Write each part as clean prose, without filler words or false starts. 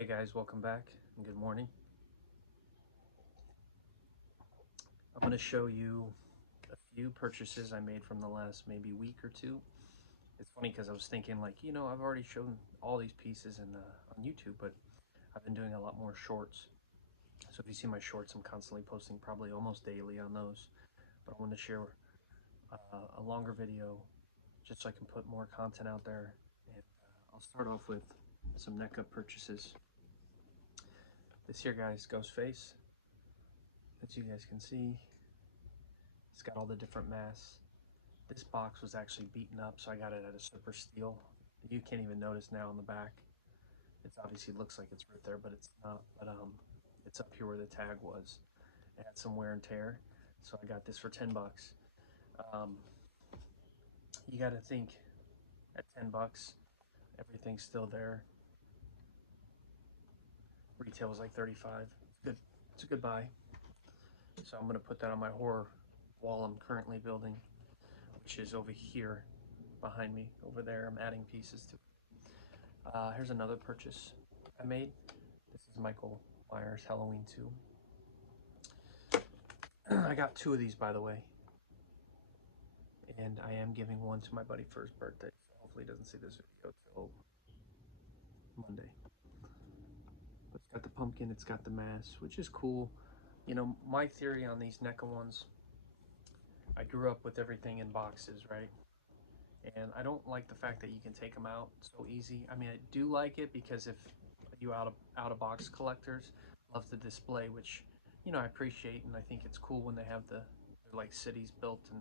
Hey guys, welcome back and good morning. I'm going to show you a few purchases I made from the last maybe week or two. It's funny because I was thinking I've already shown all these pieces on YouTube, but I've been doing a lot more shorts. So if you see my shorts, I'm constantly posting probably almost daily on those. But I want to share a longer video just so I can put more content out there. And I'll start off with some Neca purchases. This here, guys, Ghost Face, as you guys can see. It's got all the different masks. This box was actually beaten up, so I got it at a super steal. You can't even notice now on the back. It obviously looks like it's right there, but it's not. But it's up here where the tag was. It had some wear and tear, so I got this for 10 bucks. Um, you got to think, at 10 bucks, everything's still there. Retail was like 35. It's good. It's a good buy. So I'm gonna put that on my horror wall I'm currently building, which is over here behind me. Over there, I'm adding pieces to it. Here's another purchase I made. This is Michael Myers Halloween 2. I got two of these, by the way, and I am giving one to my buddy for his birthday, so hopefully he doesn't see this video till Monday. But it's got the pumpkin, it's got the mask, which is cool. You know, my theory on these NECA ones, I grew up with everything in boxes, right? And I don't like the fact that you can take them out so easy. I mean, I do like it because if you out of box collectors love the display, which I appreciate, and I think it's cool when they have they're like cities built and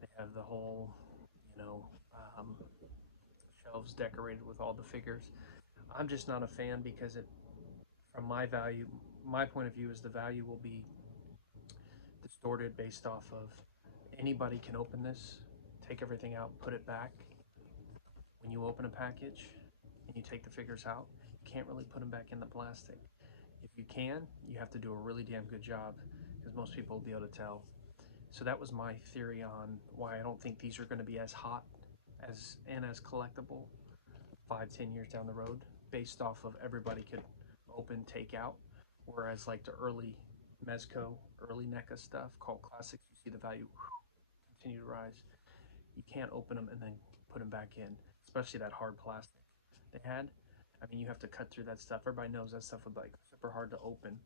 they have the whole you know um, shelves decorated with all the figures. I'm just not a fan because from my point of view is the value will be distorted based off of anybody can open this, take everything out, put it back. When you open a package and you take the figures out, you can't really put them back in the plastic. If you can, you have to do a really damn good job because most people will be able to tell. So that was my theory on why I don't think these are going to be as hot as collectible 5-10 years down the road, based off of everybody could open, take out. Whereas like the early Mezco, early NECA stuff called classics, you see the value continue to rise. You can't open them and then put them back in, especially that hard plastic they had. I mean, you have to cut through that stuff. Everybody knows that stuff was like super hard to open.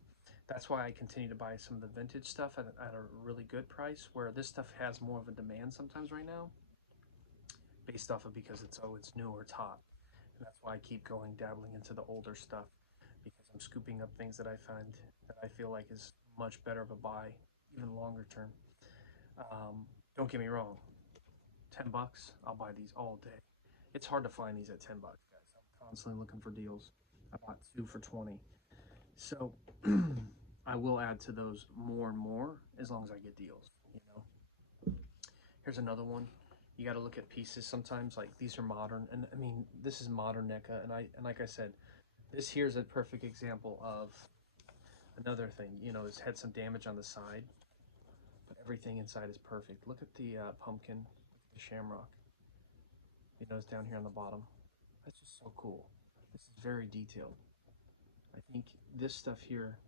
That's why I continue to buy some of the vintage stuff at a really good price, where this stuff has more of a demand sometimes right now, based off of because it's new or it's hot. And that's why I keep going dabbling into the older stuff, because I'm scooping up things that I find that I feel like is much better of a buy, even longer term. Don't get me wrong, 10 bucks, I'll buy these all day. It's hard to find these at 10 bucks, guys. I'm constantly looking for deals. I bought two for 20. So I will add to those more and more as long as I get deals. Here's another one. You got to look at pieces sometimes. Like these are modern, and I mean this is modern NECA, and like I said, this here is a perfect example of another thing. It's had some damage on the side, but everything inside is perfect. Look at the pumpkin, the shamrock. It's down here on the bottom. That's just so cool. This is very detailed. I think this stuff here,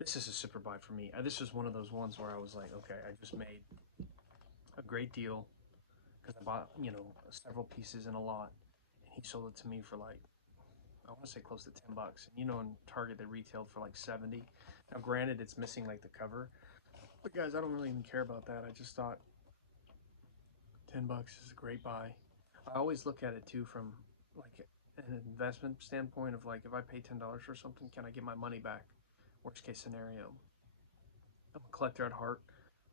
this is a super buy for me. This was one of those ones where I was like, okay, I just made a great deal because I bought, several pieces in a lot, and he sold it to me for like, I want to say close to 10 bucks. And in Target they retailed for like 70. Now, granted, it's missing like the cover, but guys, I don't really even care about that. I just thought 10 bucks is a great buy. I always look at it too from like an investment standpoint of like, if I pay $10 for something, can I get my money back? Worst case scenario. I'm a collector at heart.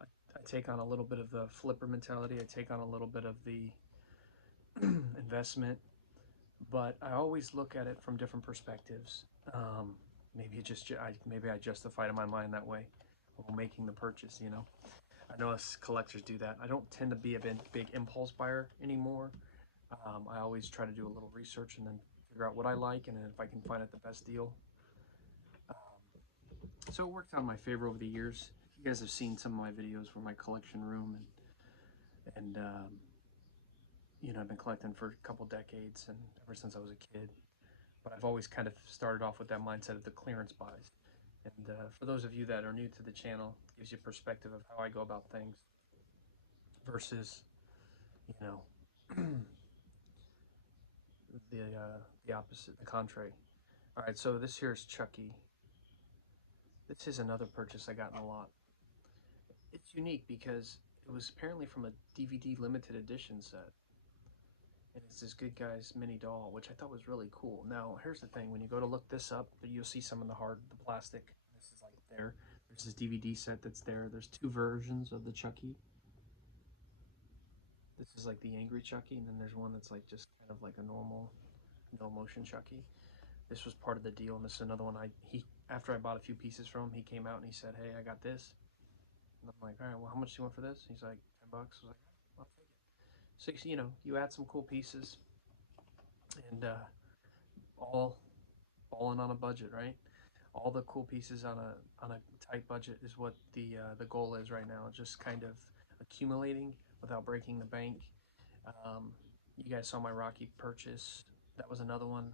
I take on a little bit of the flipper mentality. I take on a little bit of the investment, but I always look at it from different perspectives. Maybe I justify it in my mind that way while making the purchase. I know us collectors do that. I don't tend to be a big impulse buyer anymore. I always try to do a little research and then figure out what I like, and then if I can find it the best deal. So it worked out in my favor over the years. You guys have seen some of my videos for my collection room, and I've been collecting for a couple decades, and ever since I was a kid. but I've always kind of started off with that mindset of the clearance buys. And for those of you that are new to the channel, it gives you perspective of how I go about things versus, you know, the opposite, the contrary. All right, so this here is Chucky. This is another purchase I got in a lot. It's unique because it was apparently from a DVD limited edition set. And it's this Good Guys mini doll, which I thought was really cool. Now, here's the thing. When you go to look this up, you'll see some of the plastic. This is like there. There's this DVD set that's there. There's two versions of the Chucky. This is like the angry Chucky, and then there's one that's like just kind of like a normal, no motion Chucky. This was part of the deal, and this is another one. After I bought a few pieces from him, he came out and he said, "Hey, I got this." And I'm like, "All right, well, how much do you want for this?" He's like, $10. I was like, "I'll take it." So, you add some cool pieces, and all in on a budget, right? All the cool pieces on a tight budget is what the goal is right now. Just kind of accumulating without breaking the bank. You guys saw my Rocky purchase. That was another one.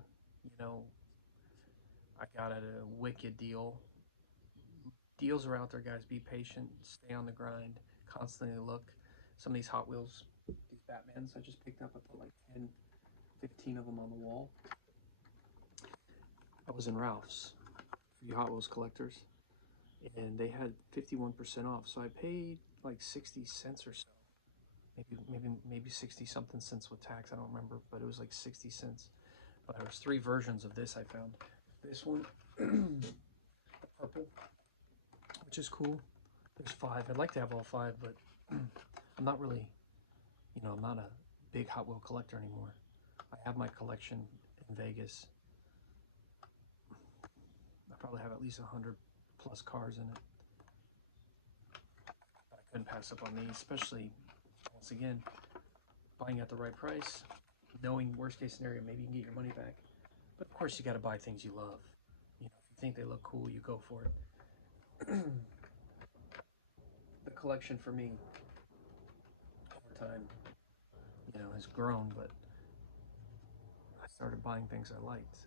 I got at a wicked deal. Deals are out there, guys. Be patient. Stay on the grind. Constantly look. Some of these Hot Wheels, these Batmans I just picked up. I put like 10, 15 of them on the wall. I was in Ralph's for you Hot Wheels collectors, and they had 51% off. So I paid like 60 cents or so. Maybe 60 something cents with tax. I don't remember, but it was like 60 cents. But there was 3 versions of this I found. This one, the purple, which is cool. There's 5. I'd like to have all 5, but I'm not really, I'm not a big Hot Wheel collector anymore. I have my collection in Vegas. I probably have at least 100 plus cars in it. But I couldn't pass up on these, especially, once again, buying at the right price, knowing worst case scenario, maybe you can get your money back. But of course, you got to buy things you love. If you think they look cool, you go for it. The collection for me, over time, has grown, but I started buying things I liked.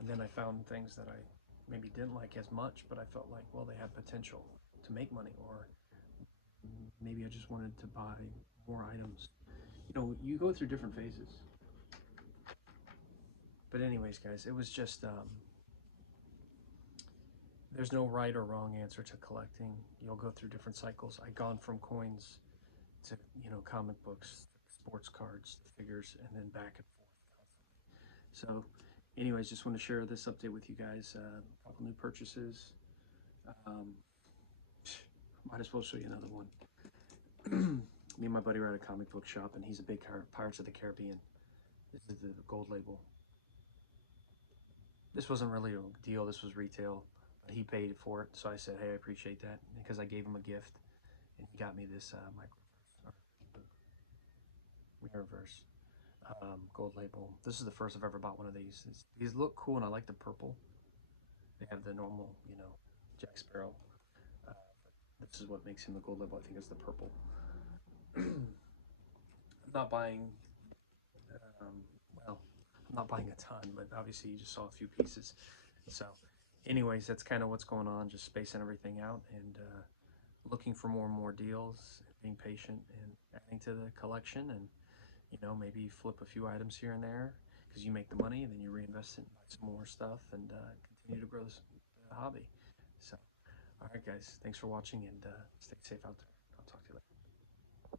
And then I found things that I maybe didn't like as much, but I felt like, well, they have potential to make money, or maybe I just wanted to buy more items. You go through different phases. But anyways, guys, it was just, there's no right or wrong answer to collecting. You'll go through different cycles. I've gone from coins to, comic books, sports cards, figures, and then back and forth. So anyways, just want to share this update with you guys. A couple new purchases. Might as well show you another one. Me and my buddy were at a comic book shop, and he's a big Pirates of the Caribbean. This is the gold label. This wasn't really a deal. This was retail. But he paid for it, so I said, hey, I appreciate that, because I gave him a gift, and he got me this Mirrorverse gold label. This is the first I've ever bought one of these. These look cool, and I like the purple. They have the normal, Jack Sparrow. This is what makes him the gold label. I think is the purple. I'm not buying. Well, I'm not buying a ton, but obviously you just saw a few pieces. So, anyways, that's kind of what's going on. Just spacing everything out and looking for more and more deals, being patient, and adding to the collection, and maybe flip a few items here and there because you make the money, and then you reinvest it and buy some more stuff, and continue to grow this hobby. So, all right, guys, thanks for watching, and stay safe out there.